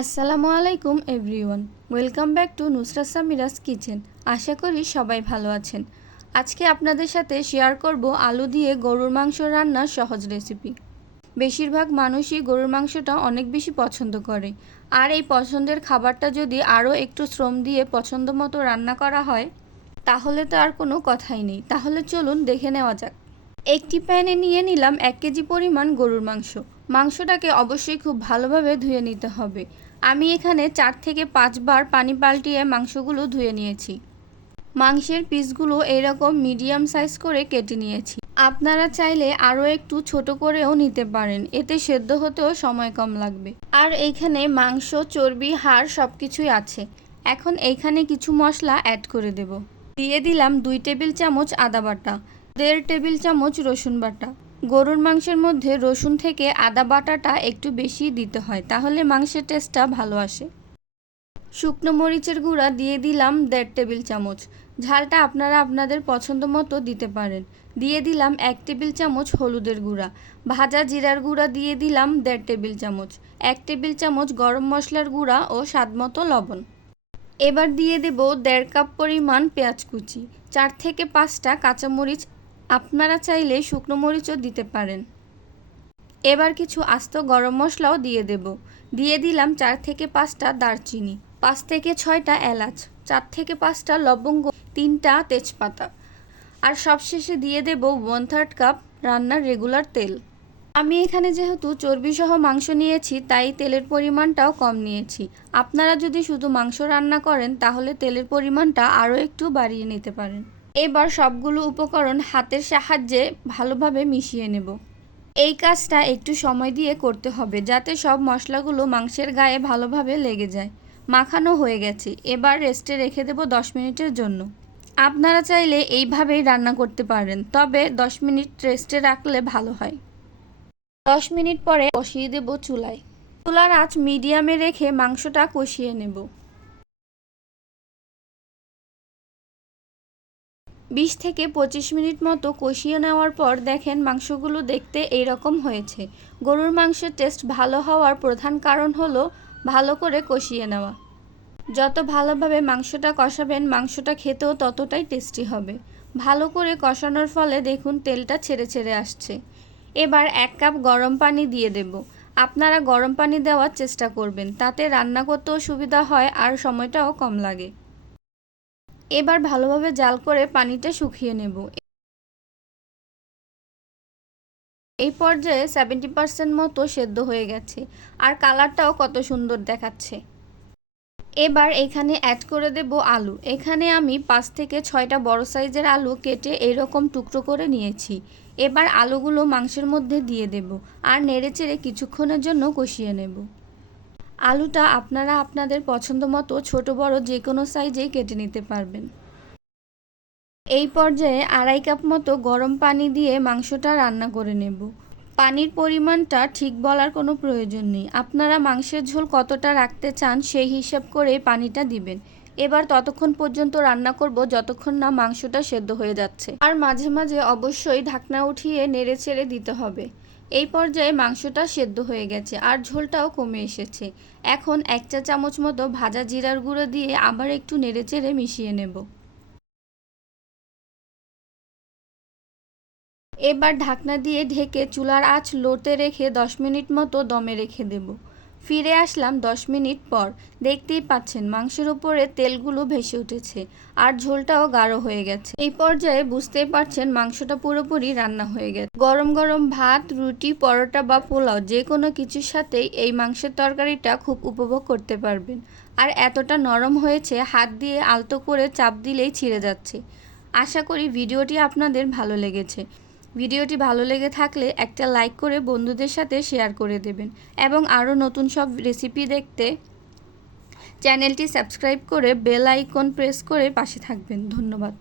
আসসালামু আলাইকুম everyone. Welcome back to Nusrat Samira's kitchen. আশা করি সবাই ভালো আছেন। আজকে আপনাদের সাথে শেয়ার করব আলু দিয়ে গরুর মাংস রান্নার সহজ রেসিপি। বেশিরভাগ মানুষই গরুর মাংসটা অনেক বেশি পছন্দ করে। আর এই পছন্দের খাবারটা যদি আরও একটু শ্রম দিয়ে পছন্দ মতো রান্না করা হয়, তাহলে তো আর কোনো কথাই নেই। তাহলে চলুন দেখে নেওয়া যাক। একটি প্যানে নিয়ে নিলাম এক কেজি পরিমাণ গরুর মাংস। মাংসটাকে অবশ্যই খুব ভালোভাবে ধুয়ে নিতে হবে। আমি এখানে চার থেকে পাঁচবার পানি পাল্টিয়ে মাংসগুলো ধুয়ে নিয়েছি। মাংসের পিসগুলো এরকম মিডিয়াম সাইজ করে কেটে নিয়েছি। আপনারা চাইলে আরও একটু ছোট করেও নিতে পারেন। এতে সেদ্ধ হতেও সময় কম লাগবে। আর এইখানে মাংস, চর্বি, হাড় সব কিছুই আছে। এখন এইখানে কিছু মশলা অ্যাড করে দেব। দিয়ে দিলাম দুই টেবিল চামচ আদা বাটা। দেড় টেবিল চামচ রসুন বাটা। গরুর মাংসের মধ্যে রসুন থেকে আদা বাটাটা একটু বেশি দিতে হয়, তাহলে মাংসের টেস্টটা ভালো আসে। শুকনো মরিচের গুঁড়া দিয়ে দিলাম দেড় টেবিল চামচ। ঝালটা আপনারা আপনাদের পছন্দ মতো দিতে পারেন। দিয়ে দিলাম এক টেবিল চামচ হলুদের গুঁড়া। ভাজা জিরার গুঁড়া দিয়ে দিলাম দেড় টেবিল চামচ। এক টেবিল চামচ গরম মশলার গুঁড়া ও স্বাদমতো লবণ। এবার দিয়ে দেব দেড় কাপ পরিমাণ পেঁয়াজ কুচি। চার থেকে পাঁচটা কাঁচামরিচ আপনারা চাইলে শুকনো মরিচও দিতে পারেন। এবার কিছু আস্ত গরম মশলাও দিয়ে দেব। দিয়ে দিলাম চার থেকে পাঁচটা দারচিনি, পাঁচ থেকে ছয়টা এলাচ, চার থেকে পাঁচটা লবঙ্গ, তিনটা তেজপাতা। আর সবশেষে দিয়ে দেব ওয়ান থার্ড কাপ রান্নার রেগুলার তেল। আমি এখানে যেহেতু চর্বিসহ মাংস নিয়েছি, তাই তেলের পরিমাণটাও কম নিয়েছি। আপনারা যদি শুধু মাংস রান্না করেন, তাহলে তেলের পরিমাণটা আরও একটু বাড়িয়ে নিতে পারেন। এবার সবগুলো উপকরণ হাতের সাহায্যে ভালোভাবে মিশিয়ে নেব। এই কাজটা একটু সময় দিয়ে করতে হবে যাতে সব মশলাগুলো মাংসের গায়ে ভালোভাবে লেগে যায়। মাখানো হয়ে গেছে। এবার রেস্টে রেখে দেব দশ মিনিটের জন্য। আপনারা চাইলে এইভাবেই রান্না করতে পারেন, তবে দশ মিনিট রেস্টে রাখলে ভালো হয়। দশ মিনিট পরে কষিয়ে দেব চুলায়। চুলার আঁচ মিডিয়ামে রেখে মাংসটা কষিয়ে নেব। বিশ থেকে পঁচিশ মিনিট মতো কষিয়ে নেওয়ার পর দেখেন মাংসগুলো দেখতে এইরকম হয়েছে। গরুর মাংসের টেস্ট ভালো হওয়ার প্রধান কারণ হলো ভালো করে কষিয়ে নেওয়া। যত ভালোভাবে মাংসটা কষাবেন, মাংসটা খেতেও ততটাই টেস্টি হবে। ভালো করে কষানোর ফলে দেখুন তেলটা ছেড়ে ছেড়ে আসছে। এবার এক কাপ গরম পানি দিয়ে দেব। আপনারা গরম পানি দেওয়ার চেষ্টা করবেন, তাতে রান্না করতেও সুবিধা হয় আর সময়টাও কম লাগে। এবার ভালোভাবে জাল করে পানিটা শুকিয়ে নেব। এই পর্যায়ে সেভেন্টি পার্সেন্ট মতো সেদ্ধ হয়ে গেছে, আর কালারটাও কত সুন্দর দেখাচ্ছে। এবার এখানে অ্যাড করে দেব আলু। এখানে আমি পাঁচ থেকে ছয়টা বড় সাইজের আলু কেটে এইরকম টুকরো করে নিয়েছি। এবার আলুগুলো মাংসের মধ্যে দিয়ে দেব, আর নেড়েচেড়ে কিছুক্ষণের জন্য কষিয়ে নেব। আলুটা আপনারা আপনাদের পছন্দ মতো ছোট, বড় যে কোনো সাইজেই কেটে নিতে পারবেন। এই পর্যায়ে আড়াই কাপ মতো গরম পানি দিয়ে মাংসটা রান্না করে নেব। পানির পরিমাণটা ঠিক বলার কোনো প্রয়োজন নেই। আপনারা মাংসের ঝোল কতটা রাখতে চান সেই হিসাব করে পানিটা দিবেন। এবার ততক্ষণ পর্যন্ত রান্না করব যতক্ষণ না মাংসটা সেদ্ধ হয়ে যাচ্ছে। আর মাঝে মাঝে অবশ্যই ঢাকনা উঠিয়ে নেড়ে ছেড়ে দিতে হবে। এই পর্যায়ে মাংসটা সেদ্ধ হয়ে গেছে আর ঝোলটাও কমে এসেছে। এখন এক চা চামচ মতো ভাজা জিরার গুঁড়ো দিয়ে আবার একটু নেড়েচেড়ে মিশিয়ে নেব। এবার ঢাকনা দিয়ে ঢেকে চুলার আঁচ লোতে রেখে দশ মিনিট মতো দমে রেখে দেব। ফিরে আসলাম দশ মিনিট পর। দেখতেই পাচ্ছেন, মাংসের উপরে তেলগুলো ভেসে উঠেছে আর ঝোলটাও গাঢ় হয়ে গেছে। এই পর্যায়ে বুঝতেই পারছেন, মাংসটা পুরোপুরি রান্না হয়ে গেছে। গরম গরম ভাত, রুটি, পরোটা বা পোলাও যে কোনো কিছুর সাথেই এই মাংসের তরকারিটা খুব উপভোগ করতে পারবেন। আর এতটা নরম হয়েছে, হাত দিয়ে আলতো করে চাপ দিলেই ছিঁড়ে যাচ্ছে। আশা করি ভিডিওটি আপনাদের ভালো লেগেছে। ভিডিওটি ভালো লেগে থাকলে একটা লাইক করে বন্ধুদের সাথে শেয়ার করে দেবেন এবং আরও নতুন সব রেসিপি দেখতে চ্যানেলটি সাবস্ক্রাইব করে বেল আইকন প্রেস করে পাশে থাকবেন। ধন্যবাদ।